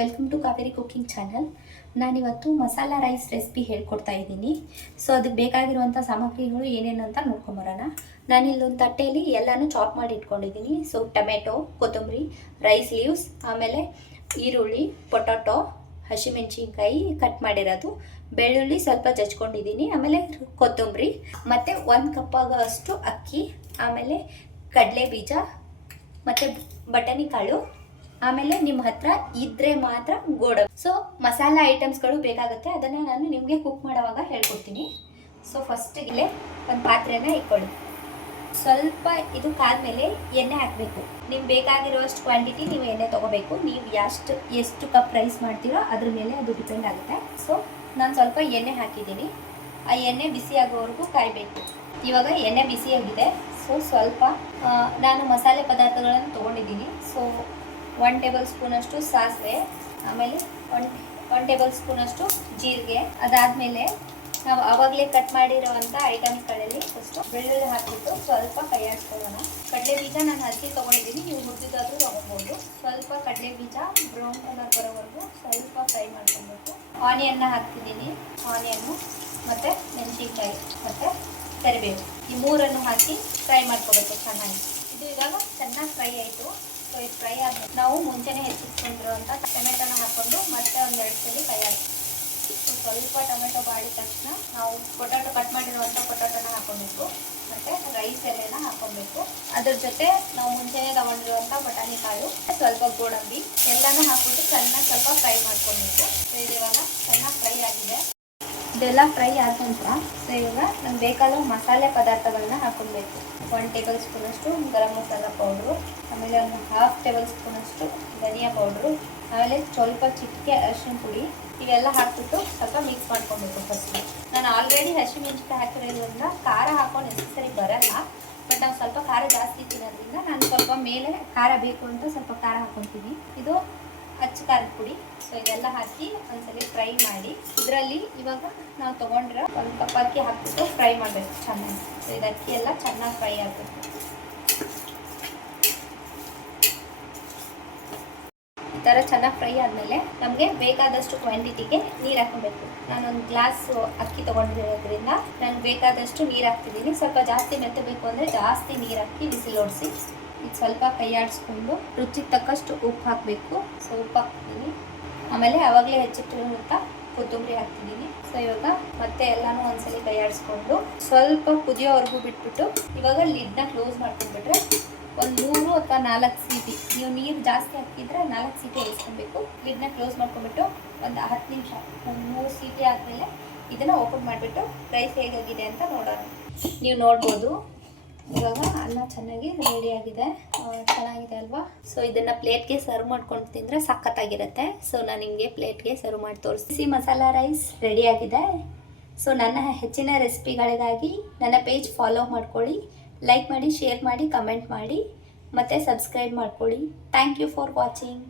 Welcome to Kaveri cooking channel. ನಾನಿವತ್ತು masala rice recipe ಹೇಳ್ಕೊಡ್ತಾ ಇದ್ದೀನಿ. ಸೊ ಅದಕ್ಕೆ ಬೇಕಾಗಿರುವಂಥ ಸಾಮಗ್ರಿಗಳು ಏನೇನು ಅಂತ ನೋಡ್ಕೊಂಬರೋಣ. ನಾನಿಲ್ಲೊಂದು ತಟ್ಟೆಯಲ್ಲಿ ಎಲ್ಲನೂ ಚಾಪ್ ಮಾಡಿ ಇಟ್ಕೊಂಡಿದ್ದೀನಿ. ಸೊ ಟೊಮೆಟೊ, ಕೊತ್ತಂಬರಿ, ರೈಸ್ ಲೀವ್ಸ್, ಆಮೇಲೆ ಈರುಳ್ಳಿ, ಪೊಟಾಟೊ, ಹಸಿಮೆಣಸಿನ್ಕಾಯಿ ಕಟ್ ಮಾಡಿರೋದು, ಬೆಳ್ಳುಳ್ಳಿ ಸ್ವಲ್ಪ ಜಜ್ಕೊಂಡಿದ್ದೀನಿ, ಆಮೇಲೆ ಕೊತ್ತಂಬರಿ, ಮತ್ತು 1 ಕಪ್ ಆಗೋಷ್ಟು ಅಕ್ಕಿ, ಆಮೇಲೆ ಕಡಲೆ ಬೀಜ ಮತ್ತು ಬಟಾಣಿ ಕಾಳು, ಆಮೇಲೆ ನಿಮ್ಮ ಹತ್ರ ಇದ್ರೆ ಮಾತ್ರ ಗೋಡಂಬಿ. ಸೊ ಮಸಾಲ ಐಟಮ್ಸ್ಗಳು ಬೇಕಾಗುತ್ತೆ, ಅದನ್ನು ನಾನು ನಿಮಗೆ ಕುಕ್ ಮಾಡೋವಾಗ ಹೇಳ್ಕೊಡ್ತೀನಿ. ಸೊ ಫಸ್ಟಿಗೆ ಒಂದು ಪಾತ್ರೆನ ಇಟ್ಕೊಳ್ಳಿ. ಸ್ವಲ್ಪ ಇದು ಕಾದ್ಮೇಲೆ ಎಣ್ಣೆ ಹಾಕಬೇಕು. ನಿಮ್ಗೆ ಬೇಕಾಗಿರೋಷ್ಟು ಕ್ವಾಂಟಿಟಿ ನೀವು ಎಣ್ಣೆ ತೊಗೋಬೇಕು. ನೀವು ಎಷ್ಟು ಕಪ್ ರೈಸ್ ಮಾಡ್ತೀರೋ ಅದ್ರ ಮೇಲೆ ಅದು ಡಿಪೆಂಡ್ ಆಗುತ್ತೆ. ಸೊ ನಾನು ಸ್ವಲ್ಪ ಎಣ್ಣೆ ಹಾಕಿದ್ದೀನಿ. ಆ ಎಣ್ಣೆ ಬಿಸಿ ಆಗೋವರೆಗೂ ಕಾಯಬೇಕು. ಇವಾಗ ಎಣ್ಣೆ ಬಿಸಿಯಾಗಿದೆ. ಸೊ ಸ್ವಲ್ಪ ನಾನು ಮಸಾಲೆ ಪದಾರ್ಥಗಳನ್ನು ತೊಗೊಂಡಿದ್ದೀನಿ. ಸೊ 1 ಟೇಬಲ್ ಸ್ಪೂನಷ್ಟು ಸಾಸಿವೆ, ಆಮೇಲೆ 1 ಟೇಬಲ್ ಸ್ಪೂನಷ್ಟು ಜೀರಿಗೆ. ಅದಾದಮೇಲೆ ನಾವು ಆವಾಗಲೇ ಕಟ್ ಮಾಡಿರೋವಂಥ ಐಟಮ್ಸ್ಗಳಲ್ಲಿ ಫಸ್ಟು ಬೆಳ್ಳುಳ್ಳಿ ಹಾಕಿಬಿಟ್ಟು ಸ್ವಲ್ಪ ಕೈ ಆಡಿಸ್ಕೊಳ್ಳೋಣ. ಕಡಲೆ ಬೀಜ ನಾನು ಹಸಿ ತೊಗೊಂಡಿದ್ದೀನಿ, ನೀವು ಹುರಿದಾದರೂ ತೊಗೊಬೋದು. ಸ್ವಲ್ಪ ಕಡಲೆ ಬೀಜ ಬ್ರೌನ್ ಕಲರ್ ಬರೋವರೆಗೂ ಸ್ವಲ್ಪ ಫ್ರೈ ಮಾಡ್ಕೊಬೇಕು. ಆನಿಯನ್ನ ಹಾಕ್ತಿದ್ದೀನಿ. ಆನಿಯನ್ನು ಮತ್ತು ಮೆಣಸಿನ್ಕಾಯಿ ಮತ್ತು ಕರಿಬೇವು, ಈ ಮೂರನ್ನು ಹಾಕಿ ಫ್ರೈ ಮಾಡ್ಕೋಬೇಕು ಚೆನ್ನಾಗಿ. ಇದು ಇವಾಗ ಚೆನ್ನಾಗಿ ಫ್ರೈ ಆಯಿತು. ಸೊ ಇದು ಫ್ರೈ ಆದಮೇಲೆ ನಾವು ಮುಂಚೆನೇ ಹೆಚ್ಚಿಟ್ಕೊಂಡಿರುವಂಥ ಟೊಮೆಟೊನ ಹಾಕ್ಕೊಂಡು ಮತ್ತೆ 1-2 ಸಲ ಫ್ರೈ ಆಗುತ್ತೆ. ಸೊ ಸ್ವಲ್ಪ ಟೊಮೆಟೊ ಬಾಡಿದ ತಕ್ಷಣ ನಾವು ಪೊಟಾಟೊ ಕಟ್ ಮಾಡಿರುವಂಥ ಪೊಟಾಟೊನ ಹಾಕ್ಕೊಬೇಕು, ಮತ್ತು ರೈಸ್ ಎಲೆನ ಹಾಕ್ಕೊಬೇಕು. ಅದ್ರ ಜೊತೆ ನಾವು ಮುಂಚೆನೇ ತಗೊಂಡಿರುವಂಥ ಬಟಾಣಿ ಕಾಳು, ಸ್ವಲ್ಪ ಗೋಡಂಬಿ ಎಲ್ಲನೂ ಹಾಕ್ಬಿಟ್ಟು ಚೆನ್ನಾಗಿ ಸ್ವಲ್ಪ ಫ್ರೈ ಮಾಡ್ಕೊಬೇಕು. ಸೊ ಇದು ಇವಾಗ ಚೆನ್ನಾಗಿ ಫ್ರೈ ಆಗಿದೆ. ಇದೆಲ್ಲ ಫ್ರೈ ಆದ ನಂತರ ಸೊ ಇವಾಗ ನಮ್ಗೆ ಬೇಕಾದ ಮಸಾಲೆ ಪದಾರ್ಥಗಳನ್ನ ಹಾಕ್ಕೊಬೇಕು. 1 ಟೇಬಲ್ ಸ್ಪೂನಷ್ಟು ಗರಂ ಮಸಾಲ ಪೌಡ್ರು, ಆಮೇಲೆ 1/2 ಟೇಬಲ್ ಸ್ಪೂನಷ್ಟು ಧನಿಯಾ ಪೌಡ್ರು, ಆಮೇಲೆ ಸ್ವಲ್ಪ ಚಿಟಿಕೆ ಅರಿಶಿನ ಪುಡಿ. ಇವೆಲ್ಲ ಹಾಕ್ಬಿಟ್ಟು ಸ್ವಲ್ಪ ಮಿಕ್ಸ್ ಮಾಡ್ಕೊಬೇಕು. ಫಸ್ಟ್ ನಾನು ಆಲ್ರೆಡಿ ಹಸಿಮೆಣಸಿನ್ಕಾಯಿ ಹಾಕಿರೋದ್ರಿಂದ ಖಾರ ಹಾಕೋ ನೆಸಸರಿ ಬರಲ್ಲ, ಬಟ್ ನಾವು ಸ್ವಲ್ಪ ಖಾರ ಜಾಸ್ತಿ ತಿನ್ನೋದ್ರಿಂದ ನಾನು ಸ್ವಲ್ಪ ಮೇಲೆ ಖಾರ ಬೇಕು ಅಂತ ಸ್ವಲ್ಪ ಖಾರ ಹಾಕ್ಕೊತೀನಿ. ಇದು ಅಚ್ಚ ಖಾರದ ಪುಡಿ. ಸೊ ಇದೆಲ್ಲ ಹಾಕಿ ಒಂದ್ಸಲಿ ಫ್ರೈ ಮಾಡಿ ಇದರಲ್ಲಿ ಇವಾಗ ನಾವು ತೊಗೊಂಡ್ರೆ 1 ಕಪ್ ಅಕ್ಕಿ ಹಾಕ್ಬಿಟ್ಟು ಫ್ರೈ ಮಾಡಬೇಕು ಚೆನ್ನಾಗಿ. ಸೊ ಇದು ಅಕ್ಕಿ ಎಲ್ಲ ಚೆನ್ನಾಗಿ ಫ್ರೈ ಆಗಬೇಕು. ಈ ಥರ ಚೆನ್ನಾಗಿ ಫ್ರೈ ಆದಮೇಲೆ ನಮಗೆ ಬೇಕಾದಷ್ಟು ಕ್ವಾಂಟಿಟಿಗೆ ನೀರು ಹಾಕಬೇಕು. ನಾನೊಂದು ಗ್ಲಾಸ್ ಅಕ್ಕಿ ತೊಗೊಂಡಿರೋದ್ರಿಂದ ನಾನು ಬೇಕಾದಷ್ಟು ನೀರು ಹಾಕ್ತಿದ್ದೀನಿ. ಸ್ವಲ್ಪ ಜಾಸ್ತಿ ಮೆತ್ತಬೇಕು ಅಂದರೆ ಜಾಸ್ತಿ ನೀರು ಹಾಕಿ ಬಿಸಿಲು ಓಡಿಸಿ. ಇದು ಸ್ವಲ್ಪ ಕೈ ಆಡಿಸ್ಕೊಂಡು ರುಚಿಗೆ ತಕ್ಕಷ್ಟು ಉಪ್ಪು ಹಾಕಬೇಕು. ಸೊ ಉಪ್ಪು ಹಾಕ್ತಿದ್ದೀನಿ. ಆಮೇಲೆ ಆವಾಗಲೇ ಹೆಚ್ಚಿಟ್ಟಿರುವಂಥ ಕೊತ್ತಂಬರಿ ಹಾಕ್ತಿದ್ದೀನಿ. ಸೊ ಇವಾಗ ಮತ್ತೆ ಎಲ್ಲನೂ ಒಂದ್ಸಲಿ ಕೈ ಆಡಿಸ್ಕೊಂಡು ಸ್ವಲ್ಪ ಕುದಿಯೋವರೆಗೂ ಬಿಟ್ಬಿಟ್ಟು ಇವಾಗ ಲಿಡ್ನ ಕ್ಲೋಸ್ ಮಾಡ್ಕೊಂಡ್ಬಿಟ್ರೆ ಒಂದು 3 ಅಥವಾ 4 ಸೀಟಿ, ನೀವು ನೀರು ಜಾಸ್ತಿ ಹಾಕಿದ್ರೆ 4 ಸೀಟಿ ಇಳಿಸ್ಕೊಬೇಕು. ಲಿಡ್ನ ಕ್ಲೋಸ್ ಮಾಡ್ಕೊಂಡ್ಬಿಟ್ಟು ಒಂದು 10 ನಿಮಿಷ, ಒಂದು 3 ಸೀಟಿ ಆದಮೇಲೆ ಇದನ್ನು ಓಪನ್ ಮಾಡಿಬಿಟ್ಟು ರೈಸ್ ಹೇಗಾಗಿದೆ ಅಂತ ನೋಡೋಣ. ನೀವು ನೋಡ್ಬೋದು ಇವಾಗ ಅನ್ನ ಚೆನ್ನಾಗಿ ರೆಡಿಯಾಗಿದೆ. ಚೆನ್ನಾಗಿದೆ ಅಲ್ವಾ? ಸೊ ಇದನ್ನು ಪ್ಲೇಟ್ಗೆ ಸರ್ವ್ ಮಾಡ್ಕೊಂಡು ತಿಂದರೆ ಸಖತ್ತಾಗಿರುತ್ತೆ. ಸೊ ನಾನು ನಿಮಗೆ ಪ್ಲೇಟ್ಗೆ ಸರ್ವ್ ಮಾಡಿ ತೋರಿಸಿ. ಮಸಾಲ ರೈಸ್ ರೆಡಿಯಾಗಿದೆ. ಸೊ ನನ್ನ ಹೆಚ್ಚಿನ ರೆಸಿಪಿಗಳಿಗಾಗಿ ನನ್ನ ಪೇಜ್ ಫಾಲೋ ಮಾಡ್ಕೊಳ್ಳಿ, ಲೈಕ್ ಮಾಡಿ, ಶೇರ್ ಮಾಡಿ, ಕಮೆಂಟ್ ಮಾಡಿ, ಮತ್ತು ಸಬ್ಸ್ಕ್ರೈಬ್ ಮಾಡ್ಕೊಳ್ಳಿ. Thank you for watching.